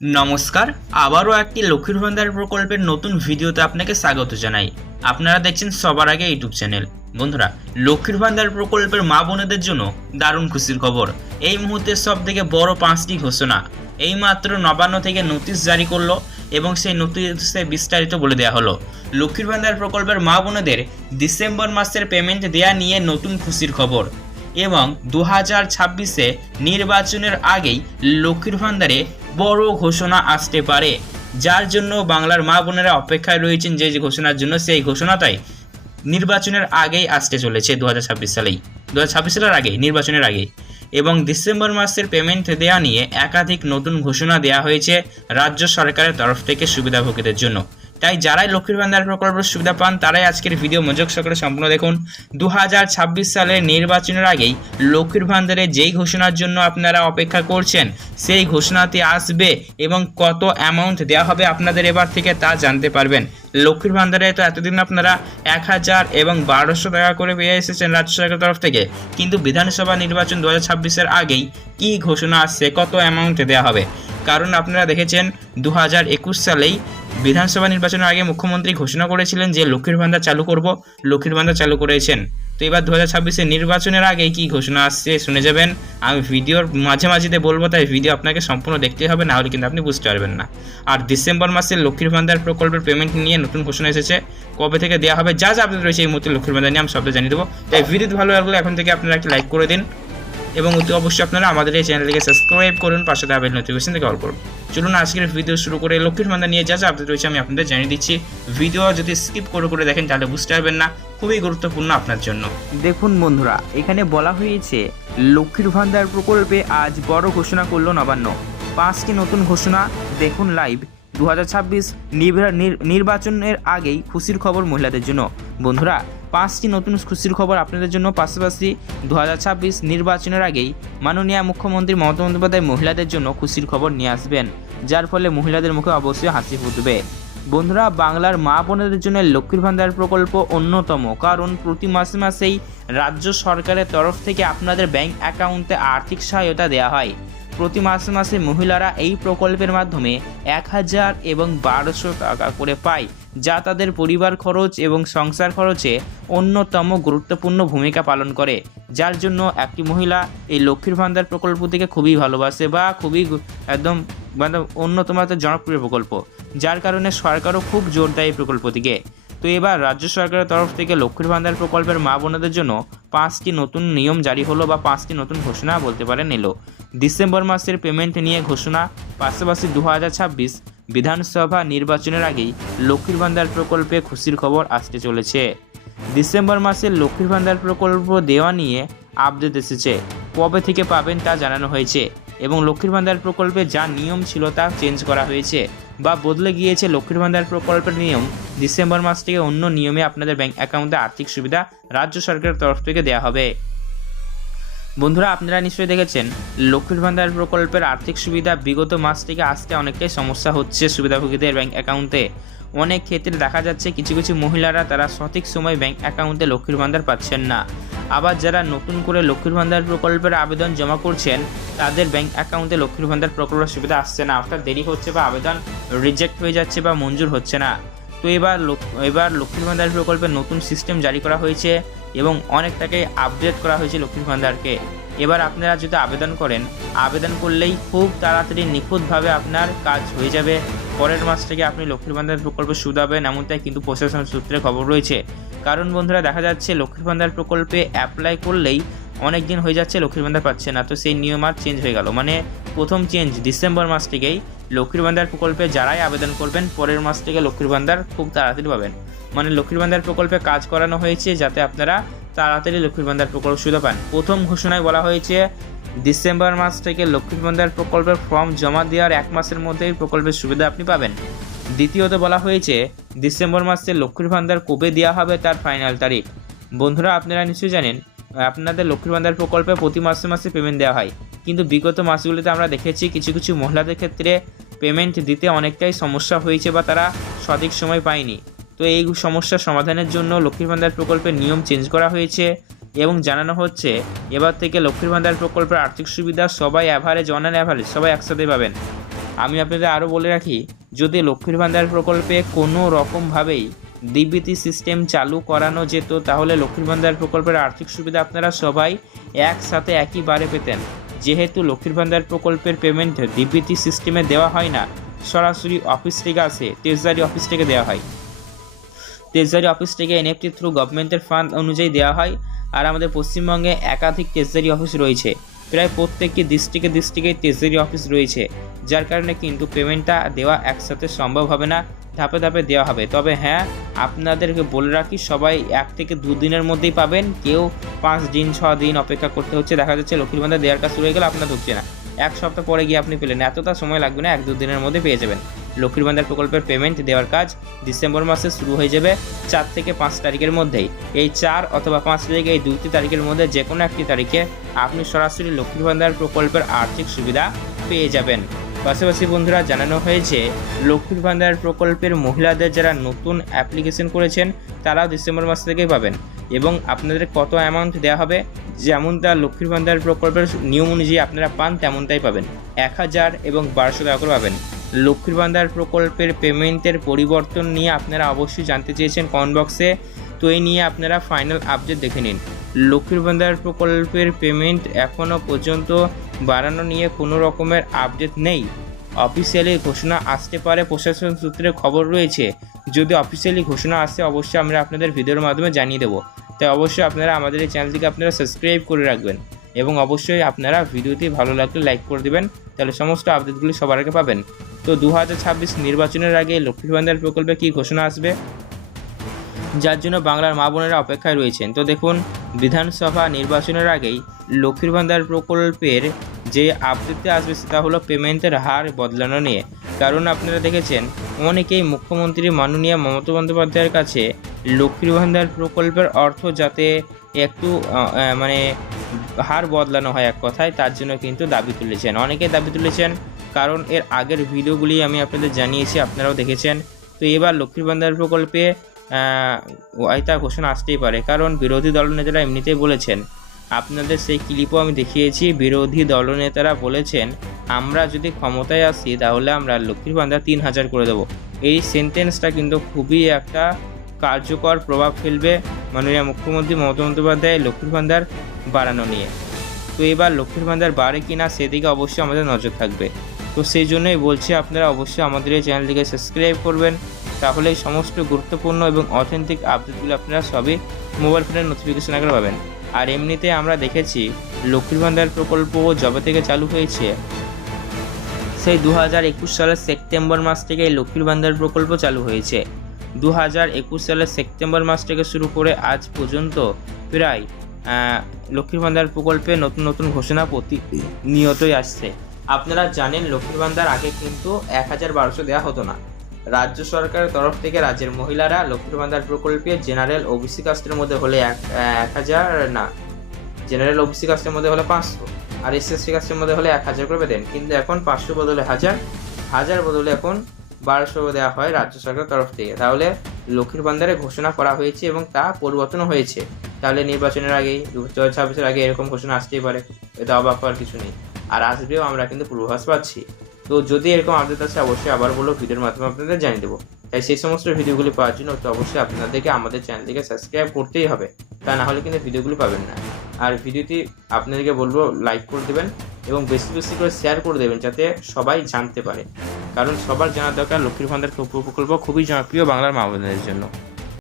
নমস্কার, আবারও একটি লক্ষ্মীর ভান্ডার প্রকল্পের নতুন ভিডিওতে আপনাকে স্বাগত জানাই। আপনারা দেখছেন সবার আগে ইউটিউব চ্যানেল। বন্ধুরা, লক্ষ্মীর ভান্ডার প্রকল্পের মা বোনেদের জন্য দারুণ খুশির খবর। এই মুহূর্তে সব থেকে বড় পাঁচটি ঘোষণা। এইমাত্র নবান্ন থেকে নোটিশ জারি করল এবং সেই নোটিশে বিস্তারিত বলে দেওয়া হলো। লক্ষ্মীর ভান্ডার প্রকল্পের মা বোনেদের ডিসেম্বর মাসের পেমেন্ট দেয়া নিয়ে নতুন খুশির খবর এবং দু হাজার ছাব্বিশে নির্বাচনের আগেই লক্ষ্মীর ভান্ডারে বড় ঘোষণা আসতে পারে। যার জন্য বাংলার মা বোনেরা অপেক্ষায় রয়েছেন যে ঘোষণার জন্য সেই ঘোষণাটাই নির্বাচনের আগেই আসতে চলেছে দু হাজার ছাব্বিশ সালেই। দু হাজার ছাব্বিশ সালের আগে, নির্বাচনের আগে। এবং ডিসেম্বর মাসের পেমেন্ট দেওয়া নিয়ে একাধিক নতুন ঘোষণা দেওয়া হয়েছে রাজ্য সরকারের তরফ থেকে সুবিধাভোগীদের জন্য। তাই যারাই লক্ষ্মীর ভান্ডার প্রকল্পের সুবিধা পান, তারাই আজকের ভিডিও মনোযোগ সহকারে সম্পূর্ণ দেখুন। দু হাজার ছাব্বিশ সালের নির্বাচনের আগেই লক্ষ্মীর ভান্ডারে যেই ঘোষণার জন্য আপনারা অপেক্ষা করছেন, সেই ঘোষণাতে আসবে এবং কত অ্যামাউন্ট দেওয়া হবে আপনাদের এবার থেকে তা জানতে পারবেন। লক্ষ্মীর ভান্ডারে তো এতদিন আপনারা এক হাজার এবং বারোশো টাকা করে পেয়ে এসেছেন রাজ্য সরকারের তরফ থেকে। কিন্তু বিধানসভা নির্বাচন দু হাজার আগেই কী ঘোষণা আসছে, কত অ্যামাউন্ট দেওয়া হবে? কারণ আপনারা দেখেছেন দু হাজার একুশ সালেই বিধানসভা নির্বাচনের আগে মুখ্যমন্ত্রী ঘোষণা করেছিলেন যে লক্ষ্মীর ভান্ডার চালু করব। লক্ষ্মীর ভান্ডার চালু করেছেন। তো এবার দু হাজার ছাব্বিশে নির্বাচনের আগে কি ঘোষণা আসছে শুনে যাবেন। আমি ভিডিওর মাঝে মাঝেতে বলব, তাই ভিডিও আপনাকে সম্পূর্ণ দেখতে হবে, না হলে কিন্তু আপনি বুঝতে পারবেন না। আর ডিসেম্বর মাসে লক্ষ্মীর ভান্ডার প্রকল্পের পেমেন্ট নিয়ে নতুন ঘোষণা এসেছে। কবে থেকে দেওয়া হবে, যা যা আপডেট রয়েছে এই মুহূর্তে লক্ষ্মীর ভান্ডার নিয়ে আমি সবটা জানিয়ে দেবো। তাই ভিডিও ভালো লাগলে এখন থেকে আপনারা একটা লাইক করে দিন। এবং অতি অবশ্যই আপনারা আমাদের এই চ্যানেলটিকে সাবস্ক্রাইব করুন, পাশে দেওয়া নোটিফিকেশন থেকে অল করুন। চলুন আজকের ভিডিও শুরু করে লক্ষ্মীর ভান্ডার নিয়ে যা যা আপডেট রয়েছে আমি আপনাদের জানিয়ে দিচ্ছি। ভিডিও যদি স্কিপ করে করে দেখেন, তাহলে বুঝতে পারবেন না, খুবই গুরুত্বপূর্ণ আপনার জন্য। দেখুন বন্ধুরা, এখানে বলা হয়েছে, লক্ষ্মীর ভান্ডার প্রকল্পে আজ বড় ঘোষণা করল নবান্ন। পাঁচটি নতুন ঘোষণা দেখুন লাইভ দু হাজার ছাব্বিশ নির্বাচনের আগেই খুশির খবর মহিলাদের জন্য। বন্ধুরা, পাঁচটি নতুন খুশির খবর আপনাদের জন্য পাশাপাশি দু হাজার ছাব্বিশ নির্বাচনের আগেই মাননীয় মুখ্যমন্ত্রী মমতা বন্দ্যোপাধ্যায় মহিলাদের জন্য খুশির খবর নিয়ে আসবেন, যার ফলে মহিলাদের মুখে অবশ্যই হাসি ফুটবে। বন্ধুরা, বাংলার মা বোনেদের জন্য লক্ষ্মীর ভান্ডার প্রকল্প অন্যতম, কারণ প্রতি মাসে মাসেই রাজ্য সরকারের তরফ থেকে আপনাদের ব্যাংক অ্যাকাউন্টে আর্থিক সহায়তা দেওয়া হয়। প্রতি মাসে মাসে মহিলারা এই প্রকল্পের মাধ্যমে এক হাজার এবং বারোশো টাকা করে পায়, যা তাদের পরিবার খরচ এবং সংসার খরচে অন্যতম গুরুত্বপূর্ণ ভূমিকা পালন করে। যার জন্য একটি মহিলা এই লক্ষ্মীর ভান্ডার প্রকল্প থেকে খুবই ভালোবাসে বা খুবই একদম মানে অন্যতম একটা জনপ্রিয় প্রকল্প, যার কারণে সরকারও খুব জোর দেয় এই প্রকল্পটিকে। তো এবার রাজ্য সরকারের তরফ থেকে লক্ষ্মীর ভান্ডার প্রকল্পের মা বোনদের জন্য পাঁচটি নতুন নিয়ম জারি হলো বা পাঁচটি নতুন ঘোষণা বলতে পারেন এলো। ডিসেম্বর মাসের পেমেন্ট নিয়ে ঘোষণা, পাশাপাশি দু হাজার ছাব্বিশ বিধানসভা নির্বাচনের আগেই লক্ষ্মীর ভান্ডার প্রকল্পে খুশির খবর আসতে চলেছে। ডিসেম্বর মাসে লক্ষ্মীর ভান্ডার প্রকল্প দেওয়া নিয়ে আপডেট এসেছে। কবে থেকে পাবেন তা জানানো হয়েছে এবং লক্ষ্মীর ভান্ডার প্রকল্পে যা নিয়ম ছিল তা চেঞ্জ করা হয়েছে। বা বদলে গিয়েছে লক্ষ্মীর ভান্ডার প্রকল্পের নিয়ম, ডিসেম্বর মাস থেকে অন্য নিয়মে আপনাদের ব্যাংক অ্যাকাউন্টে আর্থিক সুবিধা রাজ্য সরকারের তরফ থেকে দেওয়া হবে। বন্ধুরা, আপনারা নিশ্চয়ই দেখেছেন, লক্ষ্মীর ভান্ডার প্রকল্পের আর্থিক সুবিধা বিগত মাস থেকে আসতে অনেকটাই সমস্যা হচ্ছে সুবিধাভোগীদের ব্যাংক অ্যাকাউন্টে। অনেক ক্ষেত্রে দেখা যাচ্ছে কিছু কিছু মহিলারা তারা সঠিক সময় ব্যাংক অ্যাকাউন্টে লক্ষ্মীর ভান্ডার পাচ্ছেন না। আবার যারা নতুন করে লক্ষ্মীর ভান্ডার প্রকল্পের আবেদন জমা করছেন, তাদের ব্যাংক অ্যাকাউন্টে লক্ষ্মীর ভান্ডার প্রকল্পের সুবিধা আসছে না। অর্থাৎ দেরি হচ্ছে বা আবেদন রিজেক্ট হয়ে যাচ্ছে বা মঞ্জুর হচ্ছে না। তো এবার এবার লক্ষ্মীর ভান্ডার প্রকল্পের নতুন সিস্টেম জারি করা হয়েছে এবং অনেকটাকে আপডেট করা হয়েছে লক্ষ্মীর ভান্ডারকে। এবার আপনারা যদি আবেদন করেন, আবেদন করলেই খুব তাড়াতাড়ি নিখুঁতভাবে আপনার কাজ হয়ে যাবে। পরের মাস থেকে আপনি লক্ষ্মীর ভান্ডার প্রকল্প সুদ পাবেন এমনটাই কিন্তু প্রশাসন সূত্রে খবর রয়েছে। কারণ বন্ধুরা, দেখা যাচ্ছে লক্ষ্মীর ভান্ডার প্রকল্পে অ্যাপ্লাই করলেই অনেক দিন হয়ে যাচ্ছে লক্ষ্মীর ভান্ডার পাচ্ছে না। তো সেই নিয়ম আর চেঞ্জ হয়ে গেল। মানে প্রথম চেঞ্জ ডিসেম্বর মাস থেকেই লক্ষ্মীর ভান্ডার প্রকল্পে যারাই আবেদন করবেন, পরের মাস থেকে লক্ষ্মীর ভান্ডার খুব তাড়াতাড়ি পাবেন। মানে লক্ষ্মীর ভান্ডার প্রকল্পে কাজ করানো হয়েছে যাতে আপনারা তাড়াতাড়ি লক্ষ্মীর ভান্ডার প্রকল্প সুবিধা পান প্রথম ঘোষণায় বলা হয়েছে ডিসেম্বর মাস থেকে লক্ষ্মীর ভান্ডার প্রকল্পের ফর্ম জমা দেওয়ার এক মাসের মধ্যেই প্রকল্পের সুবিধা আপনি পাবেন। দ্বিতীয়ত বলা হয়েছে, ডিসেম্বর মাসে লক্ষ্মীর ভান্ডার কবে দেওয়া হবে তার ফাইনাল তারিখ। বন্ধুরা, আপনারা নিশ্চয়ই জানেন, আপনাদের লক্ষ্মীর ভান্ডার প্রকল্পে প্রতি মাসে মাসে পেমেন্ট দেওয়া হয়। কিন্তু বিগত মাসগুলিতে আমরা দেখেছি কিছু কিছু মহিলাদের ক্ষেত্রে পেমেন্ট দিতে অনেকটাই সমস্যা হয়েছে বা তারা সঠিক সময় পায়নি। তো এই সমস্যার সমাধানের জন্য লক্ষ্মীর ভান্ডার প্রকল্পের নিয়ম চেঞ্জ করা হয়েছে। এবং জানানো হচ্ছে, এবার থেকে লক্ষ্মীর ভান্ডার প্রকল্পের আর্থিক সুবিধা সবাই অ্যাভারেজ অন অ্যাভারেজ সবাই একসাথে পাবেন। আমি আপনাদের আরও বলে রাখি, যদি লক্ষ্মীর ভান্ডার প্রকল্পে কোনো রকমভাবেই ডিবিটি সিস্টেম চালু করানো যেত, তাহলে লক্ষ্মীর ভান্ডার প্রকল্পের আর্থিক সুবিধা আপনারা সবাই একসাথে একইবারে পেতেন। যেহেতু লক্ষ্মীর ভান্ডার প্রকল্পের পেমেন্ট ডিবিটি সিস্টেমে দেওয়া হয় না, সরাসরি অফিস থেকে আসে ট্রেজারি অফিস থেকে দেওয়া হয়। ট্রেজারি অফিস থেকে এনএফটি থ্রু গভর্নমেন্টের ফান্ড অনুযায়ী দেওয়া হয়। আর আমাদের পশ্চিমবঙ্গে একাধিক ট্রেজারি অফিস রয়েছে। প্রায় প্রত্যেকটি ডিস্ট্রিক্টে ডিস্ট্রিক্টে ট্রেজারি অফিস রয়েছে। যার কারণে কিন্তু পেমেন্টটা দেওয়া একসাথে সম্ভব হবে না, ধাপে ধাপে দেওয়া হবে। তবে হ্যাঁ আপনাদেরকে বলে রাখি, সবাই এক থেকে দুদিনের মধ্যেই পাবেন। কেউ পাঁচ দিন, ছ দিন অপেক্ষা করতে হচ্ছে। দেখা যাচ্ছে লক্ষ্মীর ভান্ডার দেওয়ার কাজ শুরু হয়ে গেলে, আপনার ঢুকছে না। এক সপ্তাহ পরে গিয়ে আপনি পেলেন। এতটা সময় লাগবে না, এক দু দিনের মধ্যে পেয়ে যাবেন। লক্ষ্মীর ভান্ডার প্রকল্পের পেমেন্ট দেওয়ার কাজ ডিসেম্বর মাসে শুরু হয়ে যাবে চার থেকে পাঁচ তারিখের মধ্যেই। এই চার অথবা পাঁচ তারিখে এই দুইটি তারিখের মধ্যে যে কোনো একটি তারিখে আপনি সরাসরি লক্ষ্মীর ভান্ডার প্রকল্পের আর্থিক সুবিধা পেয়ে যাবেন। পাশাপাশি বন্ধুরা জানানো হয়েছে, লক্ষ্মীর ভান্ডার প্রকল্পের মহিলাদের যারা নতুন অ্যাপ্লিকেশন করেছেন, তারাও ডিসেম্বর মাস থেকেই পাবেন এবং আপনাদের কত অ্যামাউন্ট দেওয়া হবে, যেমনটা লক্ষ্মীর ভান্ডার প্রকল্পের নিয়ম অনুযায়ী আপনারা পান, তেমনটাই পাবেন। এক হাজার এবং বারোশো টাকা করে পাবেন। লক্ষ্মীর ভান্ডার প্রকল্পের পেমেন্টের পরিবর্তন নিয়ে আপনারা অবশ্যই জানতে চেয়েছেন কমেন্ট বক্সে তো এই নিয়ে আপনারা ফাইনাল আপডেট দেখে নিন। লক্ষ্মীর ভান্ডার প্রকল্পের পেমেন্ট এখনও পর্যন্ত বাড়ানো নিয়ে কোনো রকমের আপডেট নেই। অফিসিয়ালি ঘোষণা আসতে পারে, প্রশাসন সূত্রে খবর রয়েছে। যদি অফিসিয়ালি ঘোষণা আসে, অবশ্যই আমরা আপনাদের ভিডিওর মাধ্যমে জানিয়ে দেবো। তাই অবশ্যই আপনারা আমাদের এই চ্যানেলটিকে আপনারা সাবস্ক্রাইব করে রাখবেন। এবং অবশ্যই আপনারা ভিডিওটি ভালো লাগলে লাইক করে দেবেন, তাহলে সমস্ত আপডেটগুলি সবার আগে পাবেন। তো দু হাজার ছাব্বিশ নির্বাচনের আগে লক্ষ্মীর ভান্ডার প্রকল্পে কী ঘোষণা আসবে? যার জন্য বাংলার মা বোনেরা অপেক্ষায় রয়েছেন। তো দেখুন, বিধানসভা নির্বাচনের আগেই লক্ষ্মীর ভান্ডার প্রকল্পের যে আপডেটটা আসবে সেটা হলো পেমেন্টের হার বদলানো নিয়ে। কারণ আপনারা দেখেছেন, অনেকেই মুখ্যমন্ত্রী মাননীয় মমতা বন্দ্যোপাধ্যায়ের কাছে লক্ষ্মীর ভান্ডার প্রকল্পের অর্থ যাতে একটু মানে হার বদলানো হয় এক কথায়, তার জন্য কিন্তু দাবি তুলেছেন। অনেকে দাবি তুলেছেন, কারণ এর আগের ভিডিওগুলি আমি আপনাদের জানিয়েছি, আপনারাও দেখেছেন। তো এবার লক্ষ্মীর ভান্ডার প্রকল্পে আয়তা ঘোষণা আসতেই পারে, কারণ বিরোধী দলনেতারা এমনিতেই বলেছেন, আপনাদের সেই ক্লিপও আমি দেখিয়েছি, বিরোধী দলনেতারা বলেছেন, আমরা যদি ক্ষমতায় আসি, তাহলে আমরা লক্ষ্মীর ভান্ডার তিন হাজার করে দেবো। এই সেন্টেন্সটা কিন্তু খুবই একটা কার্যকর প্রভাব ফেলবে। মাননীয় মুখ্যমন্ত্রী মমতা বন্দ্যোপাধ্যায় লক্ষ্মীর ভান্ডার বাড়ানো নিয়ে। তো এবার লক্ষ্মীর ভান্ডার বাড়ে কি না সেদিকে অবশ্যই আমাদের নজর থাকবে। তো সেই জন্যই বলছি আপনারা অবশ্যই আমাদের এই চ্যানেলটিকে সাবস্ক্রাইব করবেন। তাহলে সমস্ত গুরুত্বপূর্ণ এবং অথেন্টিক আপডেটগুলো আপনারা সবই মোবাইল ফোনের নোটিফিকেশন আকারে পাবেন। আর এমনিতে আমরা দেখেছি লক্ষ্মীর ভান্ডার প্রকল্প যবে থেকে চালু হয়েছে, সেই দু হাজার একুশ সালের সেপ্টেম্বর মাস থেকে এই লক্ষ্মীর ভান্ডার প্রকল্প চালু হয়েছে। দু হাজার একুশ সালের সেপ্টেম্বর মাস থেকে শুরু করে আজ পর্যন্ত প্রায় লক্ষ্মীর ভান্ডার প্রকল্পে নতুন নতুন ঘোষণা প্রতিনিয়তই আসছে। আপনারা জানেন, লক্ষ্মীর ভান্ডার আগে কিন্তু এক হাজার বারোশো দেওয়া হতো না। রাজ্য সরকারের তরফ থেকে রাজ্যের মহিলারা লক্ষ্মীর ভান্ডার প্রকল্পে জেনারেল ওবিসি কাস্টের মধ্যে হলে এক এক হাজার না, জেনারেল ওবিসি কাস্টের মধ্যে হলে পাঁচশো, আর এসএসসি কাস্টের মধ্যে হলে এক হাজার করে পেতেন কিন্তু এখন পাঁচশো বদলে হাজার হাজার বদলে এখন বারোশো দেওয়া হয় রাজ্য সরকারের তরফ থেকে। তাহলে লক্ষ্মীর ভান্ডারে ঘোষণা করা হয়েছে এবং তা পরিবর্তনও হয়েছে। তাহলে নির্বাচনের আগেই, দু হাজার আগে এরকম ঘোষণা আসতেই পারে। এটা অবাক হওয়ার কিছু নেই। আর আসবেও আমরা কিন্তু পূর্বাভাস পাচ্ছি। তো যদি এরকম আপডেট আসে, অবশ্যই আবার বলো, ভিডিওর মাধ্যমে আপনাদের জানিয়ে দেবো। তাই সেই সমস্ত ভিডিওগুলি পাওয়ার জন্য তো অবশ্যই আপনাদেরকে আমাদের চ্যানেলটিকে সাবস্ক্রাইব করতেই হবে। তা না হলে কিন্তু ভিডিওগুলি পাবেন না। আর ভিডিওটি আপনাদেরকে বলব, লাইক করে দেবেন এবং বেশি বেশি করে শেয়ার করে দেবেন, যাতে সবাই জানতে পারে। কারণ সবার জানা দরকার লক্ষ্মীর ভান্ডার প্রকল্প খুবই জনপ্রিয় বাংলার মা বোনদের জন্য।